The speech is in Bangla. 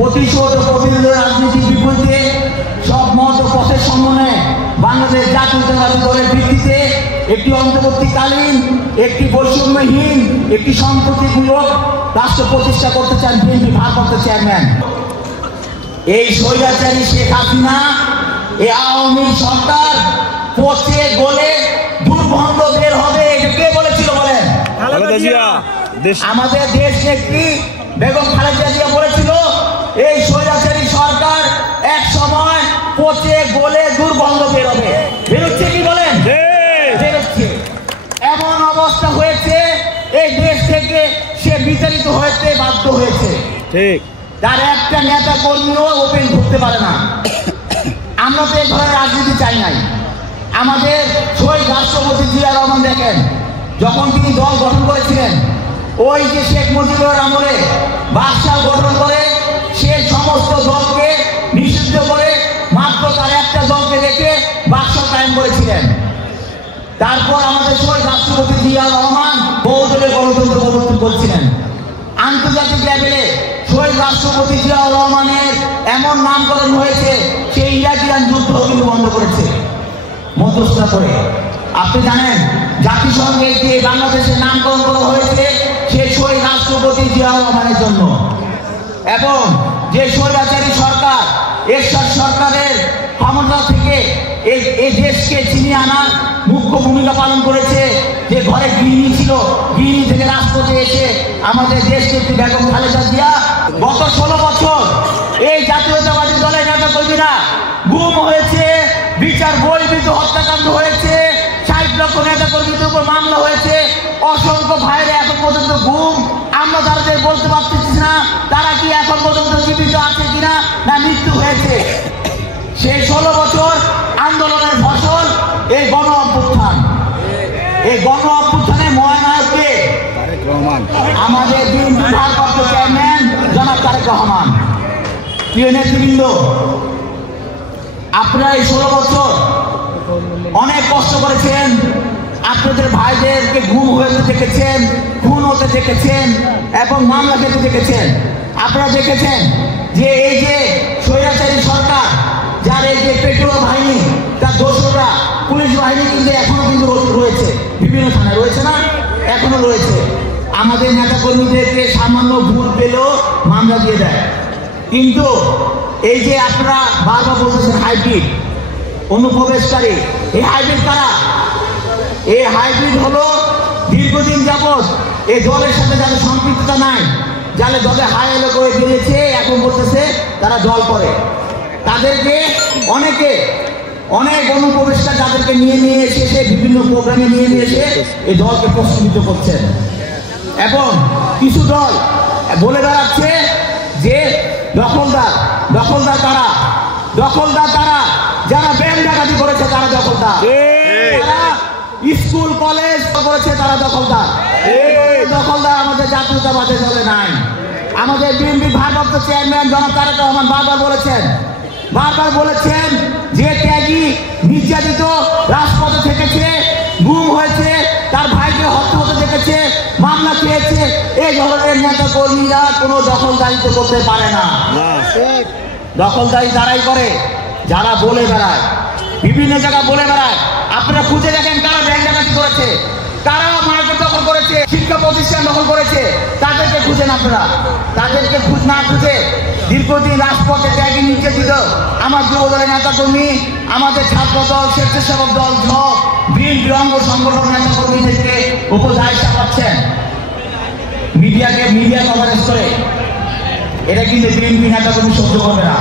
প্রতিশোধ ও প্রতিরোধের রাজনীতির বিপরীতে সব মত ও পথের সমন্বয়ে বাংলাদেশ জাতীয়তাবাদী দলের ভিত্তিতে একটি অন্তর্বর্তীকালীন, একটি বৈষম্যহীন, একটি সম্প্রীতিমূলক রাষ্ট্র প্রতিষ্ঠা করতে চান বিএনপি ভারপ্রাপ্ত চেয়ারম্যান। এই স্বৈরাচারী শেখ হাসিনা, এই আওয়ামী সরকার পচে গলে দুর্গন্ধ বের হবে, এটা কে বলেছিল বলেন? আমাদের দেশ নেত্রী বেগম খালেদা জিয়া বলেছিল এই স্বৈরাচারী সরকার এক সময় পচে গলে দুর্গন্ধ বেরোবে। বেরোচ্ছে কি বলেন? বেরোচ্ছে। এমন অবস্থা হয়েছে এই দেশ থেকে সে বিতাড়িত হয়েছে, বাধ্য হয়েছে। ঠিক, তার একটা নেতা কর্মীও ওপেন করতে পারে না। আমরা তো এই ধরনের রাজনীতি চাই নাই। আমাদের শহীদ রাষ্ট্রপতি জিয়া রহমান দেখেন, যখন তিনি দল গঠন করেছিলেন, ওই যে শেখ মুজিবুর আমলে বাকশাল গঠন করে সে সমস্ত দলকে নিষিদ্ধ করে মাত্র তার একটা দলকে রেখে বাকশাল কায়েম করেছিলেন। তারপর আমাদের শহীদ রাষ্ট্রপতি জিয়া রহমান বহুদলীয় গণতন্ত্র প্রবর্তন করছিলেন। আন্তর্জাতিক লেভেলে শহীদ রাষ্ট্রপতি জিয়া রহমানের এমন নামকরণ হয়েছে, সেই ইরাক ইরান যুদ্ধ কিন্তু বন্ধ করেছে মধ্যস্থতা করে। আপনি জানেন জাতিসংঘে যে বাংলাদেশের নামকরণ করা হয়েছে সেই শহীদ রাষ্ট্রপতি জিয়া রহমানের জন্য। এবং যে স্বৈরাচারী সরকার, এরশাদ সরকারের ক্ষমতা থেকে এই দেশকে ছিনিয়ে আনার মুখ্য ভূমিকা পালন করেছে, যে ঘরে গৃহিণী ছিল, গৃহিণী থেকে রাজপথে এসে আমাদের দেশকে বেগম খালেদা জিয়া গত 16 বছর এই জাতীয়তাবাদী দলের নেতা কর্মীরা গুম হয়েছে, বিচার বহির্ভূত হত্যাকাণ্ড হয়েছে, 60 লক্ষ নেতা কর্মীদের উপর মামলা হয়েছে, অসংখ্য ভাইরা এখন পর্যন্ত গুম। আমরা তাদের বলতে পারতেছি না তারা কি এখন পর্যন্ত জীবিত আছে কিনা, না মৃত্যু হয়েছে। সেই 16 বছর আন্দোলনের ফসল এই গণ অভ্যুত্থান। এই গণ অভ্যুত্থানে মহানায়ককে আমাদের বিএনপি ভারপ্রাপ্ত চেয়ারম্যান জনাব তারেক রহমান। প্রিয় নেতৃবৃন্দ, আপনারা এই 16 বছর অনেক কষ্ট করেছেন, আপনাদের ভাইদেরকে গুম হতে দেখেছেন, খুন হতে দেখেছেন এবং মামলা খেতে দেখেছেন। আপনারা দেখেছেন যে এই যে স্বৈরাচারী সরকার, যার এই যে পেট্রোল বাহিনী, তার দোসররা, পুলিশ বাহিনী কিন্তু এখনো কিন্তু রয়েছে, বিভিন্ন থানায় রয়েছে না, এখনো রয়েছে। আমাদের নেতা কর্মীদেরকে সামান্য ভুল পেলেও মামলা দিয়ে দেয়। কিন্তু এই যে আপনারা বারবার বলতেছেন হাইব্রিড অনুপ্রবেশকারী, এই হাইব্রিড কারা? এই হাইব্রিড হলো দীর্ঘদিন যাবৎ এই দলের সাথে যাদের সম্পৃক্ততা নাই, যারা দলে হাই এলো করে বেরিয়েছে, এখন বলতেছে তারা দল করে, তাদেরকে অনেক অনুপ্রবেশকারী তাদেরকে নিয়ে এসে বিভিন্ন প্রোগ্রামে নিয়ে এসে এই দলকে প্রশ্নিত করছেন। এবং কিছু দল বলে বেড়াচ্ছে যে দখলদার তারা যারা ব্যাংক ডাকাতি করেছে তারা দখলদার, স্কুল কলেজ করেছে তারা দখলদার। দখলদার আমাদের জাতীয়তাবাদী দলে নাই। আমাদের বিএনপি ভারপ্রাপ্ত চেয়ারম্যান জনাব তারেক রহমান বারবার বলেছেন যে ত্যাগী নির্যাতিত রাজপথে থেকেছে, গুম হয়েছে, তার ভাইকে হত্যা হতে দেখেছে, মামলা খেয়েছে, এই ধরনের নেতা কর্মীরা কোনো দখলদারিত্ব করতে পারে না। দখলদারি তারাই করে যারা বলে বেড়ায়, বিভিন্ন জায়গায় বলে বেড়ায়। আপনারা খুঁজে দেখেন কারা ব্যাংক ডাকাতি করেছে, কারা মার্কেট দখল করেছে, শিক্ষা প্রতিষ্ঠান দখল করেছে, তাদেরকে খুঁজেন আপনারা। তাদেরকে না খুঁজে দীর্ঘদিন রাজপথে ত্যাগী নির্যাতিত আমার যুব দলের নেতা কর্মী, আমাদের ছাত্র দল, স্বেচ্ছাসেবক দল সহ বিএনপি অঙ্গ সংগঠন নেতা কর্মীদেরকে উপর দায়িত্ব পাচ্ছেন মিডিয়া কভারেজ করে। এটা কিন্তু বিএনপি নেতা কর্মী সহ্য করবে না।